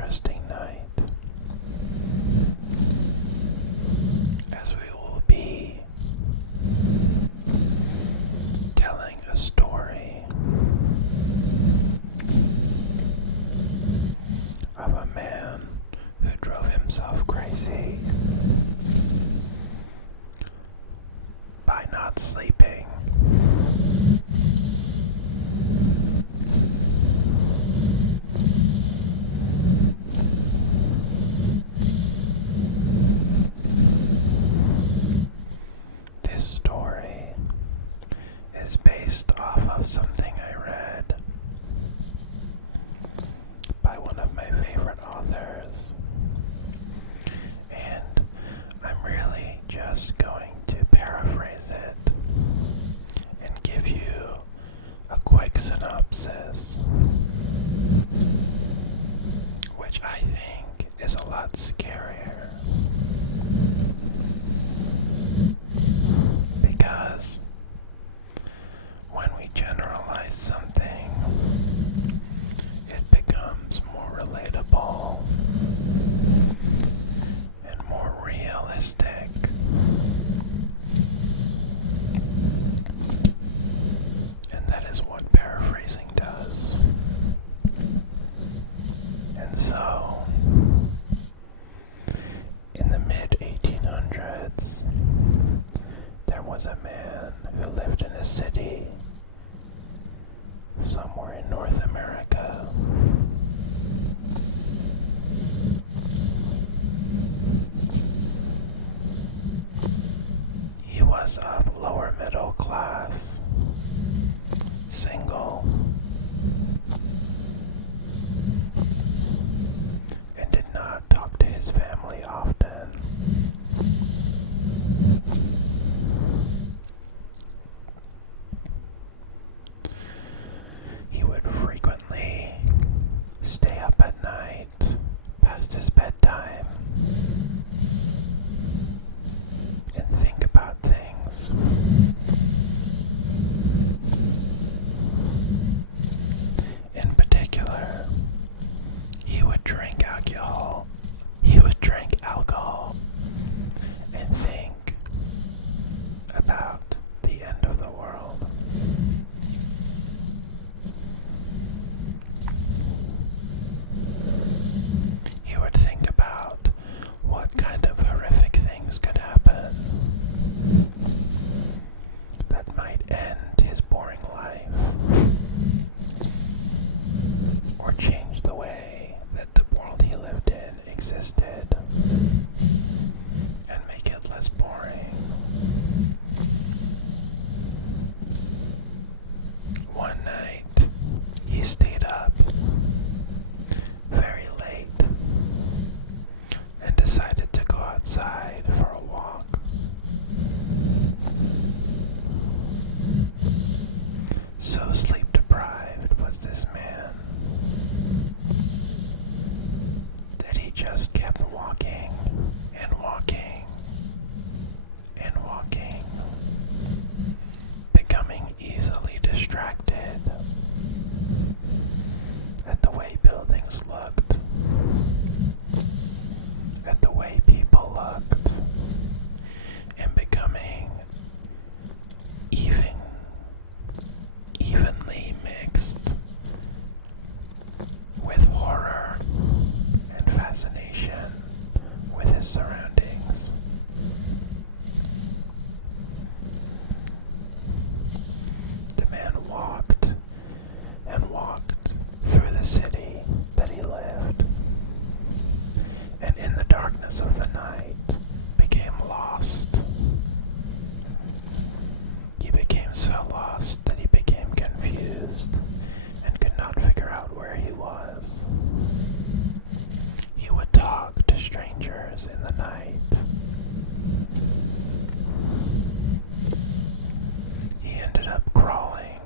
interesting night, as we will be telling a story of a man who drove himself crazy by not sleeping. This story is based off of something I read by one of my favorite authors, and I'm really just going to paraphrase it and give you a quick synopsis, which I think is a lot scarier, because when we generalize something, it becomes more relatable and more realistic. And that is what paraphrasing does. And so, in the mid-1800s, there was a man who lived in a city somewhere in North America. He was of lower middle class, single, and did not talk to his family often. He would frequently stay up at night past his bedtime and think about things. In particular, he would drink alcohol. And think about the end of the world. He would think about what kind of horrific things could happen that might end his boring life, or change the way that the world he lived in existed, and make it less boring. One night, he stayed up very late and decided to go outside for a walk. So sleep deprived was this man that he just kept walking and walking and walking, becoming easily distracted at the way buildings looked, at the way people looked, and becoming evenly mixed with horror and fascination with his surroundings. The man walked and walked through the city that he lived, and in the darkness of the night became lost. He became so lost that he became confused and could not figure out where he was. He would talk to strangers in the night. He ended up crawling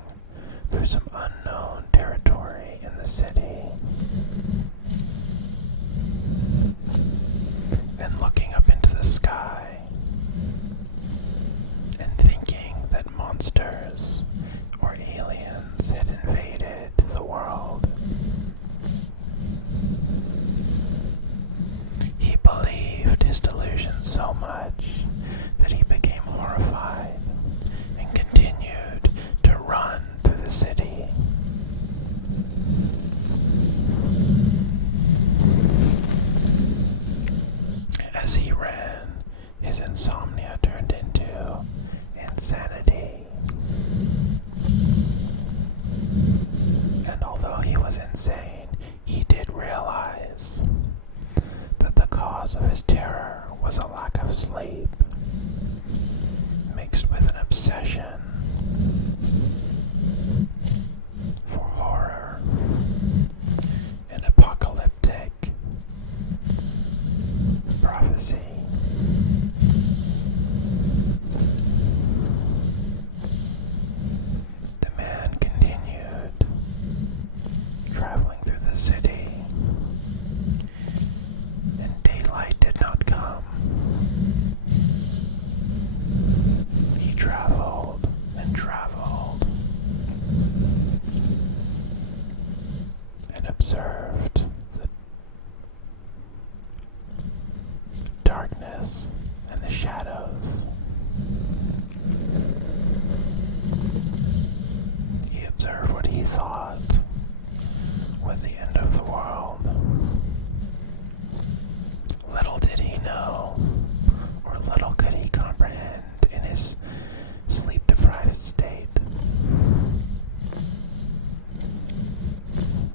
through some unknown territory in the city and looking up into the sky and thinking that monsters or aliens had invaded the world. so much that he became horrified and continued to run through the city. As he ran, his insomnia turned into insanity. And although he was insane, he did realize that the cause of his terror was a lack of sleep, mixed with an obsession for horror and apocalyptic prophecy. The man continued traveling through the city, and daylight did not come. He traveled and traveled and observed the darkness and the shadows. He observed what he thought was the end of the world. Little did he know, or little could he comprehend in his sleep-deprived state,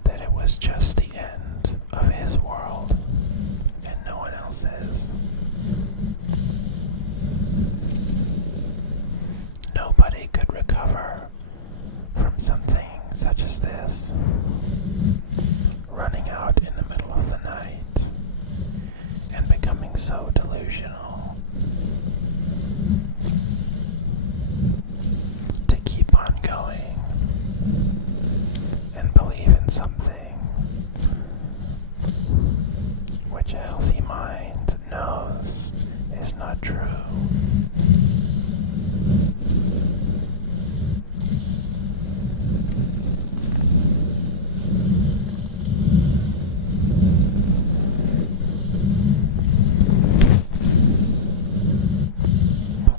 that it was just the end of his world and no one else's. Nobody could recover from something such as this, running out in the middle of the night and becoming so delusional to keep on going and believe in something which a healthy mind knows is not true.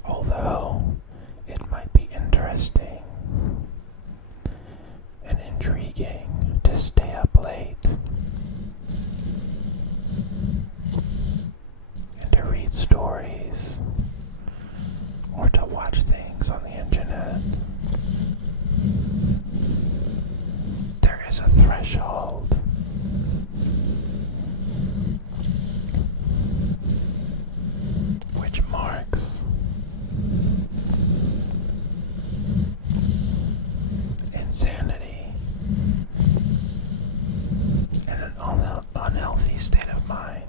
Although it might be interesting and intriguing to stay up late and to read stories or to watch things on the internet, there is a threshold which marks insanity and an unhealthy state of mind.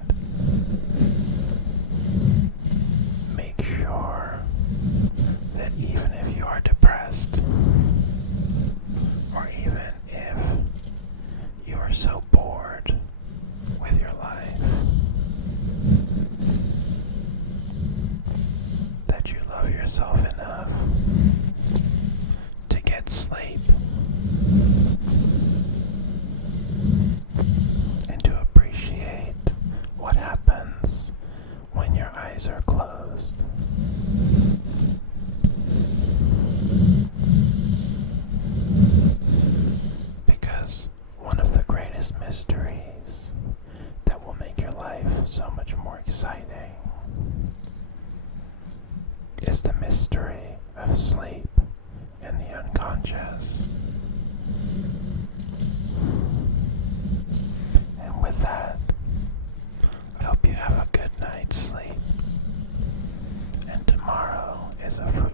Make sure that even if you are depressed, or even if you are so bored with your life that you love yourself enough to get sleep and to appreciate what happens when your eyes are closed. Because one of the greatest mysteries that will make your life so much more exciting is the mystery of sleep and the unconscious. And with that, I hope you have a good night's sleep. And tomorrow is a fruitful